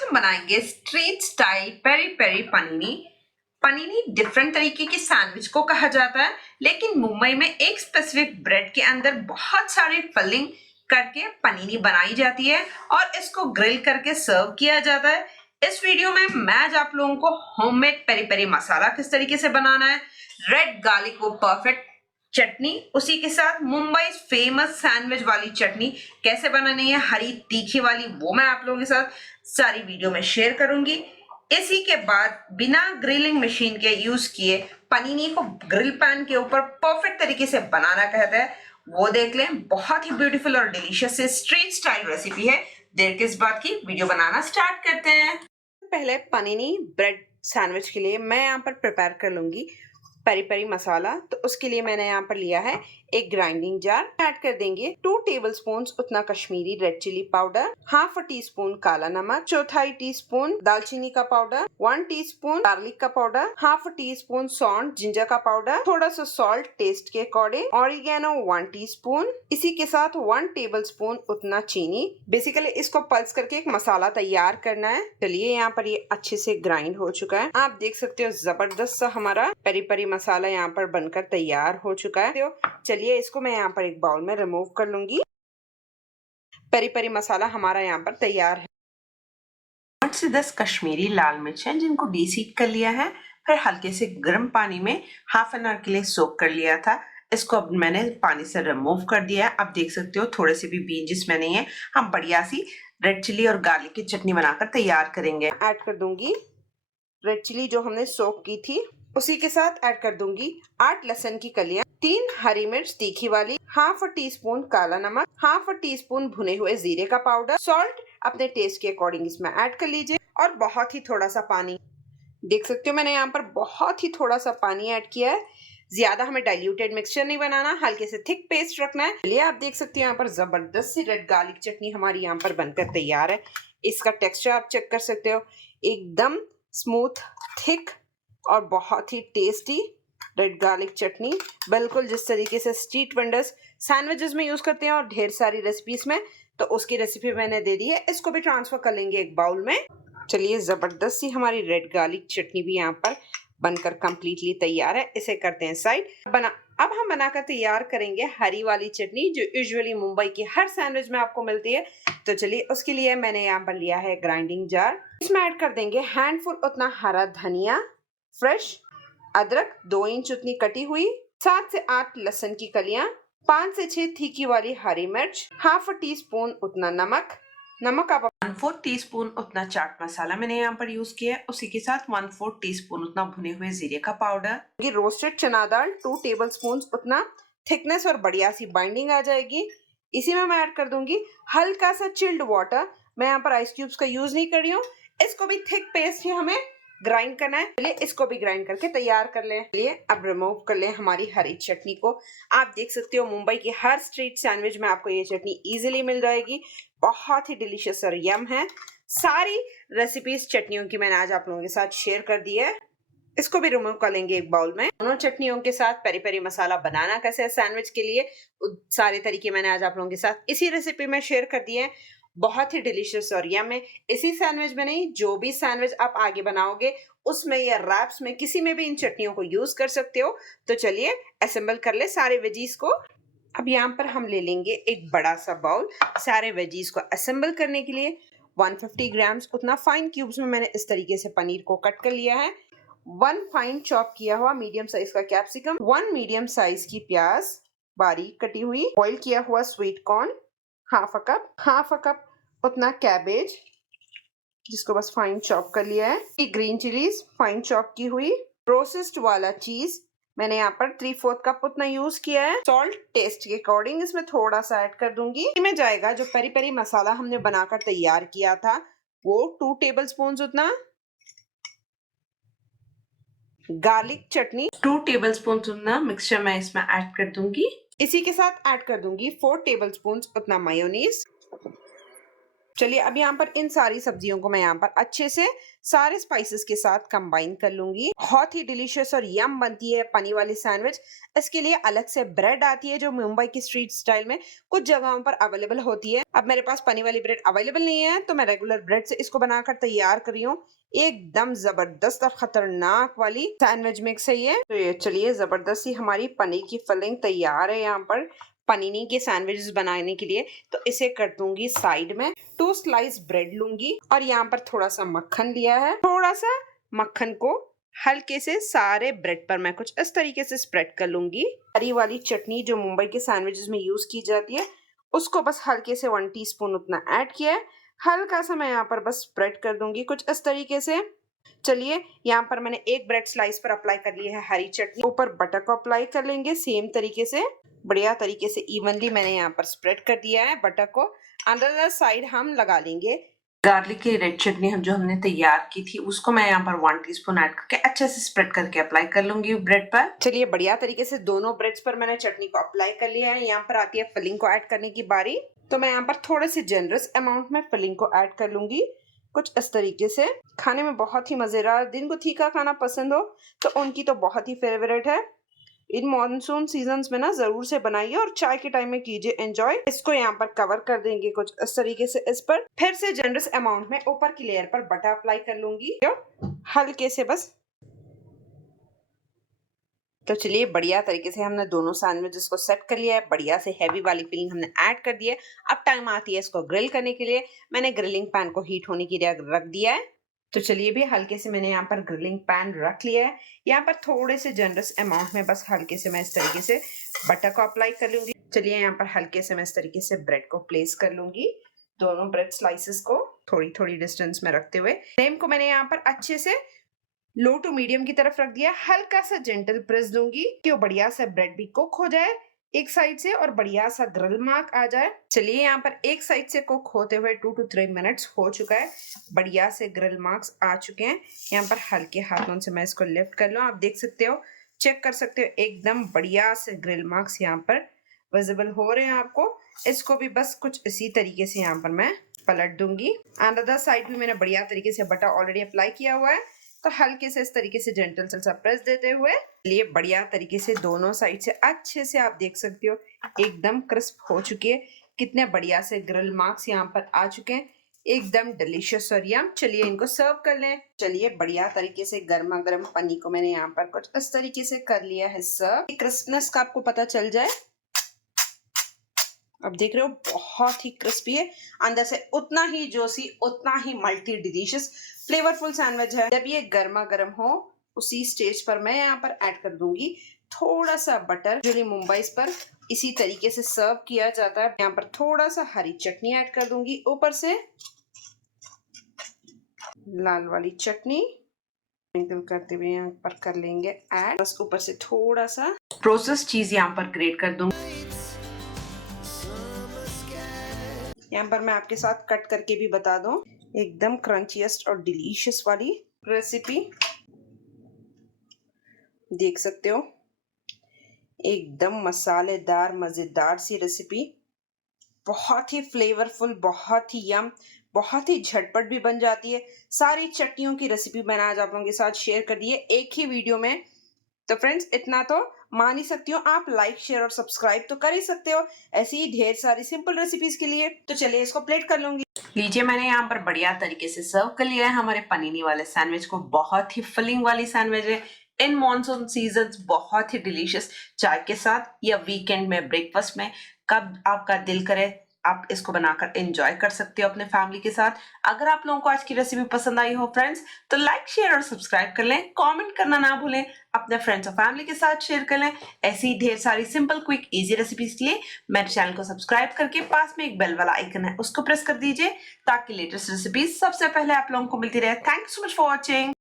आज हम बनाएंगे street style peri peri panini. Panini different तरीके के सैंडविच को कहा जाता है, लेकिन मुंबई में एक स्पेसिफिक ब्रेड के अंदर बहुत सारी फिलिंग करके पनीनी बनाई जाती है और इसको ग्रिल करके सर्व किया जाता है। इस वीडियो में मैं आज आप लोगों को होममेड पेरी पेरी मसाला किस तरीके से बनाना है, रेड गार्लिक वो परफेक्ट चटनी, उसी के साथ मुंबई फेमस सैंडविच वाली चटनी कैसे बनानी है, हरी तीखी वाली, वो मैं आप लोगों के साथ सारी वीडियो में शेयर करूंगी। इसी के बाद बिना ग्रिलिंग मशीन के यूज किए पनीनी को ग्रिल पैन के ऊपर परफेक्ट तरीके से बनाना कहता है, वो देख लें। बहुत ही ब्यूटीफुल और डिलीशियस स्ट्रीट स्टाइल रेसिपी है। देर किस बात की, वीडियो बनाना स्टार्ट करते हैं। पहले पनीनी ब्रेड सैंडविच के लिए मैं यहाँ पर प्रिपेयर कर लूंगी पेरी पेरी मसाला। तो उसके लिए मैंने यहाँ पर लिया है एक ग्राइंडिंग जार। ऐड कर देंगे 2 टेबलस्पून उतना Kashmiri red chilli powder, half teaspoon काला नमक, चौथाई टीस्पून दालचीनी का पाउडर, 1 टीस्पून गार्लिक का पाउडर, हाफ टी स्पून सौंठ जिंजर का पाउडर, थोड़ा सा सॉल्ट टेस्ट के अकॉर्डिंग, ऑरिगेनो 1 टीस्पून, इसी के साथ 1 टेबलस्पून उतना चीनी। बेसिकली इसको पल्स करके एक मसाला तैयार करना है। चलिए यहाँ पर ये अच्छे से ग्राइंड हो चुका है। आप देख सकते हो जबरदस्त सा हमारा पेरी पेरी मसाला यहाँ पर बनकर तैयार हो चुका है। तो चलिए इसको मैं यहाँ पर एक बाउल में रिमूव कर लूंगी। पेरी पेरी मसाला हमारा यहाँ पर तैयार है। 8 से 10 कश्मीरी लाल मिर्च हैं जिनको डीसीड कर लिया है, फिर हल्के से गर्म पानी में हाफ एन आवर के लिए सोक कर लिया था। इसको अब मैंने पानी से रिमूव कर दिया है। अब देख सकते हो थोड़े से भी बीज इसमें नहीं है। हम बढ़िया सी रेड चिली और गार्लिक की चटनी बनाकर तैयार करेंगे। ऐड कर दूंगी रेड चिली जो हमने सोक की थी, उसी के साथ ऐड कर दूंगी 8 लहसुन की कलियां, 3 हरी मिर्च तीखी वाली, हाफ टी स्पून काला नमक, हाफ टी स्पून भुने हुए जीरे का पाउडर, सॉल्ट अपने टेस्ट के अकॉर्डिंग इसमें ऐड कर लीजिए और बहुत ही थोड़ा सा पानी। देख सकते हो मैंने यहाँ पर बहुत ही थोड़ा सा पानी ऐड किया है। ज्यादा हमें डाइल्यूटेड मिक्सचर नहीं बनाना, हल्के से थिक पेस्ट रखना है। चलिए आप देख सकते हो यहाँ पर जबरदस्त सी रेड गार्लिक चटनी हमारी यहाँ पर बनकर तैयार है। इसका टेक्सचर आप चेक कर सकते हो, एकदम स्मूथ थिक और बहुत ही टेस्टी रेड गार्लिक चटनी, बिल्कुल जिस तरीके से स्ट्रीट वेंडर्स सैंडविचेस में यूज करते हैं और ढेर सारी रेसिपीज में। तो उसकी रेसिपी मैंने दे दी है। इसको भी ट्रांसफर कर लेंगे एक बाउल में। चलिए जबरदस्त सी हमारी रेड गार्लिक चटनी भी यहाँ पर बनकर कंप्लीटली तैयार है। इसे करते हैं साइड। अब हम बनाकर तैयार करेंगे हरी वाली चटनी जो यूजुअली मुंबई के हर सैंडविच में आपको मिलती है। तो चलिए उसके लिए मैंने यहाँ पर लिया है ग्राइंडिंग जार। इसमें ऐड कर देंगे हैंडफुल उतना हरा धनिया फ्रेश, अदरक 2 इंच उतनी कटी हुई, 7 से 8 लहसुन की कलियां, 5 से 6 तीखी वाली हरी मिर्च, हाफ टी स्पून उतना नमक आप 1/4 टीस्पून उतना चाट मसाला मैंने यहाँ पर यूज किया है। उसी के साथ 1/4 टीस्पून उतना भुने हुए जीरे का पाउडर, रोस्टेड चना दाल 2 टेबलस्पून उतना, थिकनेस और बढ़िया सी बाइंडिंग आ जाएगी। इसी में मैं ऐड कर दूंगी हल्का सा चिल्ड वाटर। मैं यहाँ पर आइस क्यूब्स का यूज नहीं कर रही हूँ। इसको भी थिक पेस्ट ही हमें ग्राइंड करना है। चलिए इसको भी ग्राइंड करके तैयार कर लें। चलिए अब रिमूव कर लें हमारी हरी चटनी को। आप देख सकते हो मुंबई की हर स्ट्रीट सैंडविच में आपको ये चटनी इजीली मिल जाएगी। बहुत ही डिलीशियस और यम है। सारी रेसिपीज चटनियों की मैंने आज आप लोगों के साथ शेयर कर दी है। इसको भी रिमूव कर लेंगे एक बाउल में। दोनों चटनियों के साथ पेरी पेरी मसाला बनाना कैसे है सैंडविच के लिए, सारे तरीके मैंने आज आप लोगों के साथ इसी रेसिपी में शेयर कर दिए हैं। बहुत ही डिलीशियस और यम है। इसी सैंडविच में नहीं, जो भी सैंडविच आप आगे बनाओगे उसमें या रैप्स में किसी में भी इन चटनियों को यूज कर सकते हो। तो चलिए असेंबल कर ले सारे वेजीज को। अब यहाँ पर हम ले लेंगे एक बड़ा सा बाउल सारे वेजीज को असेंबल करने के लिए। 150 ग्राम्स उतना फाइन क्यूब्स में मैंने इस तरीके से पनीर को कट कर लिया है। 1 फाइन चॉप किया हुआ मीडियम साइज का कैप्सिकम, 1 मीडियम साइज की प्याज बारीक कटी हुई, बॉइल किया हुआ sweet corn half a cup उतना कैबेज जिसको बस फाइन चॉप कर लिया है, ग्रीन चिलीज फाइन चॉप की हुई, प्रोसेस्ड वाला चीज मैंने यहाँ पर 3/4 कप उतना यूज किया है। सॉल्ट टेस्ट के अकॉर्डिंग इसमें थोड़ा सा ऐड कर दूंगी। इसमें जाएगा जो पेरी पेरी मसाला हमने बनाकर तैयार किया था वो 2 टेबलस्पून उतना, गार्लिक चटनी 2 टेबलस्पून उतना मिक्सचर मैं इसमें ऐड कर दूंगी। इसी के साथ ऐड कर दूंगी 4 टेबलस्पून उतना मायोनीज। चलिए अब यहाँ पर इन सारी सब्जियों को मैं यहाँ पर अच्छे से सारे स्पाइसेस के साथ कंबाइन कर लूंगी। बहुत ही डिलीशियस और यम बनती है पनीर वाली सैंडविच। इसके लिए अलग से ब्रेड आती है जो मुंबई की स्ट्रीट स्टाइल में कुछ जगहों पर अवेलेबल होती है। अब मेरे पास पनीर वाली ब्रेड अवेलेबल नहीं है तो मैं रेगुलर ब्रेड से इसको बनाकर तैयार कर रही हूँ। एकदम जबरदस्त और खतरनाक वाली सैंडविच मिक्स है ये। तो ये चलिए जबरदस्त ही हमारी पनीर की फिलिंग तैयार है यहाँ पर पनीनी के सैंडविचेस बनाने के लिए। तो इसे कर दूंगी साइड में। 2 स्लाइस ब्रेड लूंगी और यहाँ पर थोड़ा सा मक्खन लिया है। थोड़ा सा मक्खन को हल्के से सारे ब्रेड पर मैं कुछ इस तरीके से स्प्रेड कर लूंगी। हरी वाली चटनी जो मुंबई के सैंडविचेस में यूज की जाती है उसको बस हल्के से 1 टीस्पून उतना ऐड किया है। हल्का सा मैं यहाँ पर बस स्प्रेड कर दूंगी कुछ इस तरीके से। चलिए यहाँ पर मैंने एक ब्रेड स्लाइस पर अप्लाई कर लिया है हरी चटनी। ऊपर बटर को अप्लाई कर लेंगे सेम तरीके से। बढ़िया तरीके से इवनली मैंने यहाँ पर स्प्रेड कर दिया है बटर को। अदर साइड हम लगा लेंगे गार्लिक की रेड चटनी जो हमने तैयार की थी उसको मैं यहाँ पर 1 टीस्पून ऐड करके अच्छे से स्प्रेड करके अप्लाई कर लूंगी ब्रेड पर। चलिए बढ़िया तरीके से दोनों ब्रेड्स पर मैंने चटनी को अप्लाई कर लिया है। यहाँ पर आती है फिलिंग को ऐड करने की बारी। तो मैं यहाँ पर थोड़े से जनरस अमाउंट में फिलिंग को ऐड कर लूंगी कुछ इस तरीके से। खाने में बहुत ही मजेदार, दिन को तीखा खाना पसंद हो तो उनकी तो बहुत ही फेवरेट है। इन मॉनसून सीजन्स में ना जरूर से बनाइए और चाय के टाइम में कीजिए एंजॉय। इसको यहाँ पर कवर कर देंगे कुछ इस तरीके से। इस पर फिर से जनरस अमाउंट में ऊपर की लेयर पर बटर अप्लाई कर लूंगी हल्के से बस। तो चलिए बढ़िया तरीके से हमने दोनों सैंडविचेस को सेट कर लिया है। बढ़िया से हैवी वाली फिलिंग हमने ऐड कर दी है। अब टाइम आती है इसको ग्रिल करने के लिए। मैंने ग्रिलिंग पैन को हीट होने के लिए रख दिया है। तो चलिए भी हल्के से मैंने यहाँ पर ग्रिलिंग पैन रख लिया है। यहाँ पर थोड़े से जनरस अमाउंट में बस हल्के से मैं इस तरीके से बटर को अप्लाई कर लूंगी। चलिए यहाँ पर हल्के से मैं इस तरीके से ब्रेड को प्लेस कर लूंगी। दोनों ब्रेड स्लाइसेस को थोड़ी थोड़ी डिस्टेंस में रखते हुए फ्लेम को मैंने यहाँ पर अच्छे से लो टू मीडियम की तरफ रख दिया। हल्का सा जेंटल प्रेस दूंगी कि वो बढ़िया सा ब्रेड भी कुक हो जाए एक साइड से और बढ़िया सा ग्रिल मार्क आ जाए। चलिए यहाँ पर एक साइड से कुक होते हुए 2 to 3 मिनट्स हो चुका है। बढ़िया से ग्रिल मार्क्स आ चुके हैं। यहाँ पर हल्के हाथों से मैं इसको लिफ्ट कर लूँ। आप देख सकते हो, चेक कर सकते हो, एकदम बढ़िया से ग्रिल मार्क्स यहाँ पर विजिबल हो रहे हैं आपको। इसको भी बस कुछ इसी तरीके से यहाँ पर मैं पलट दूंगी। अदर साइड भी मैंने बढ़िया तरीके से बटर ऑलरेडी अप्लाई किया हुआ है तो हल्के से इस तरीके से जेंटल सा प्रेस देते हुए लिए बढ़िया तरीके से दोनों साइड से अच्छे से आप देख सकते हो एकदम क्रिस्प हो चुकी है। कितने बढ़िया से ग्रिल मार्क्स यहाँ पर आ चुके हैं, एकदम डिलीशियस और यम। चलिए इनको सर्व कर लें। चलिए बढ़िया तरीके से गर्मा गर्म पनीर को मैंने यहाँ पर कुछ इस तरीके से कर लिया है सर्व। क्रिस्पनेस का आपको पता चल जाए। अब देख रहे हो बहुत ही क्रिस्पी है, अंदर से उतना ही जोसी, उतना ही मल्टी डिलीशियस फ्लेवरफुल सैंडविच है। जब ये गर्मा गर्म हो उसी स्टेज पर मैं यहाँ पर ऐड कर दूंगी थोड़ा सा बटर। जो मुंबई पर इसी तरीके से सर्व किया जाता है। यहाँ पर थोड़ा सा हरी चटनी ऐड कर दूंगी, ऊपर से लाल वाली चटनी करते हुए यहाँ पर कर लेंगे ऐड। बस ऊपर से थोड़ा सा प्रोसेस्ड चीज यहाँ पर ग्रेट कर दूंगी। यहाँ पर मैं आपके साथ कट करके भी बता दूं, एकदम क्रंचीएस्ट और डिलीशियस वाली रेसिपी देख सकते हो। एकदम मसालेदार मजेदार सी रेसिपी, बहुत ही फ्लेवरफुल, बहुत ही यम, बहुत ही झटपट भी बन जाती है। सारी चटनियों की रेसिपी मैंने आज आप लोगों के साथ शेयर कर दी है एक ही वीडियो में। तो फ्रेंड्स इतना तो मान ही सकती हो, आप लाइक शेयर और सब्सक्राइब तो कर ही सकते हो ऐसी ही ढेर सारी सिंपल रेसिपीज के लिए। तो चलिए इसको प्लेट कर लूंगी। लीजिए मैंने यहाँ पर बढ़िया तरीके से सर्व कर लिया है हमारे पनीनी वाले सैंडविच को। बहुत ही फिलिंग वाली सैंडविच है। इन मॉनसून सीजन बहुत ही डिलीशियस, चाय के साथ या वीकेंड में ब्रेकफास्ट में, कब आपका दिल करे आप इसको बनाकर एंजॉय कर सकते हो अपने फैमिली के साथ। अगर आप लोगों को आज की रेसिपी पसंद आई हो फ्रेंड्स तो लाइक शेयर और सब्सक्राइब कर लें। कमेंट करना ना भूलें, अपने फ्रेंड्स और फैमिली के साथ शेयर कर लें। ऐसी ढेर सारी सिंपल क्विक इजी रेसिपीज के लिए मेरे चैनल को सब्सक्राइब करके पास में एक बेल वाला आइकन है उसको प्रेस कर दीजिए ताकि लेटेस्ट रेसिपीज सबसे पहले आप लोगों को मिलती रहे। Thank you so much for watching.